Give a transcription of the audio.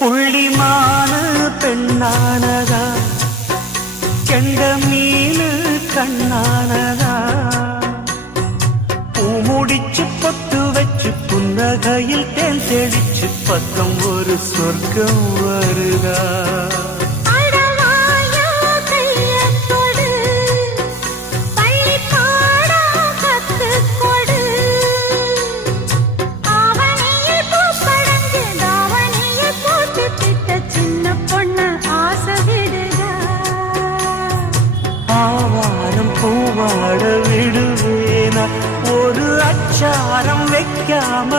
புள்ளிமானு பெண்ணானதா, கெண்ட மீனு கண்ணானதா, பூமுடிச்சு பொட்டு வச்சு புன்னகையில் தேன் தெளிச்சு பக்கம் ஒரு சொர்க்கம் வருதா. ஆவாரம் பூவாட விடுவேனா, ஒரு அச்சாரம் வைக்காம